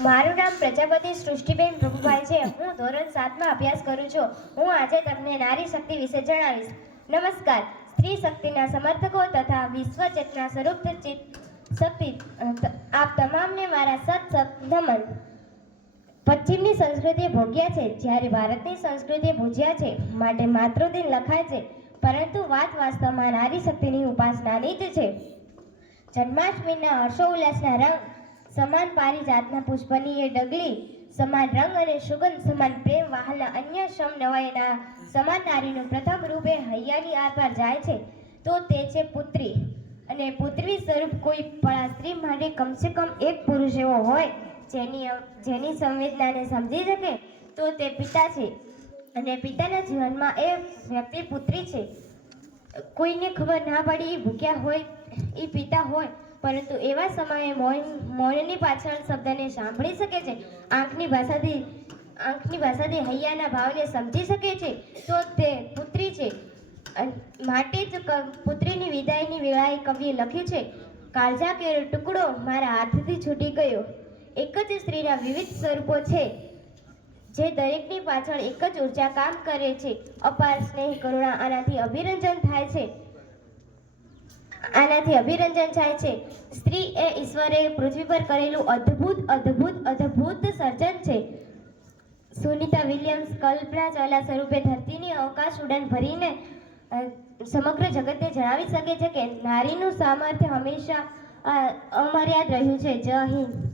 મારું નામ પ્રજાપતિ સૃષ્ટિબેન પ્રભુભાઈ છે. હું ધોરણ 7માં અભ્યાસ કરું છું. હું આજે તમને નારી શક્તિ વિશે જણાવીશ. નમસ્કાર. સ્ત્રી શક્તિના સમર્થકો તથા વિશ્વ ચેતના સ્વરૂપ શક્તિ આપ તમામને મારા સત નમન. પશ્ચિમની સંસ્કૃતિએ ભોગ્યા છે, જ્યારે ભારતની સંસ્કૃતિએ ભૂજ્યા છે. માટે માતૃદિન લખાય છે, પરંતુ વાત વાસ્તવમાં નારી શક્તિની ઉપાસનાની જ છે. જન્માષ્ટમીના હર્ષોલ્લાસના રંગ સમાન, પારિજાતના પુષ્પની એ ડગલી સમાન, રંગ અને સુગંધ સમાન, પ્રેમ વહાલના અન્ય સમન્વયના સમાન નારીનું પ્રથમ રૂપે હૈયાની આરપાર જાય છે તો તે છે પુત્રી. અને પુત્રી સ્વરૂપ કોઈ પળા સ્ત્રી માટે કમસે કમ એક પુરુષ એવો હોય જેની સંવેદનાને સમજી શકે તો તે પિતા છે. અને પિતાના જીવનમાં એ વ્યક્તિ પુત્રી છે. કોઈને ખબર ના પડી એ ભૂખ્યા હોય, એ પિતા હોય, પરંતુ એવા સમયે મૌનની પાછળ શબ્દને સાંભળી શકે છે, આંખની ભાષાથી હૈયાના ભાવને સમજી શકે છે તો તે પુત્રી છે. માટે જ પુત્રીની વિદાયની વેળાએ કવિએ લખ્યું છે, કાળજા કેરો ટુકડો મારા હાથથી છૂટી ગયો. એક જ સ્ત્રીના વિવિધ સ્વરૂપો છે, જે દરેકની પાછળ એક જ ઉર્જા કામ કરે છે, અપાર સ્નેહ, કરુણા. આનાથી અભિરંજન થાય છે. સ્ત્રી એ ઈશ્વરે પૃથ્વી પર કરેલું અદ્ભુત સર્જન છે. સુનિતા વિલિયમ્સ કલ્પના ચાવલા સ્વરૂપે ધરતીની અવકાશ ઉડાન ભરીને સમગ્ર જગતને જણાવી શકે છે કે નારીનું સામર્થ્ય હંમેશા અમર્યાદ રહ્યું છે. જય હિન્દ.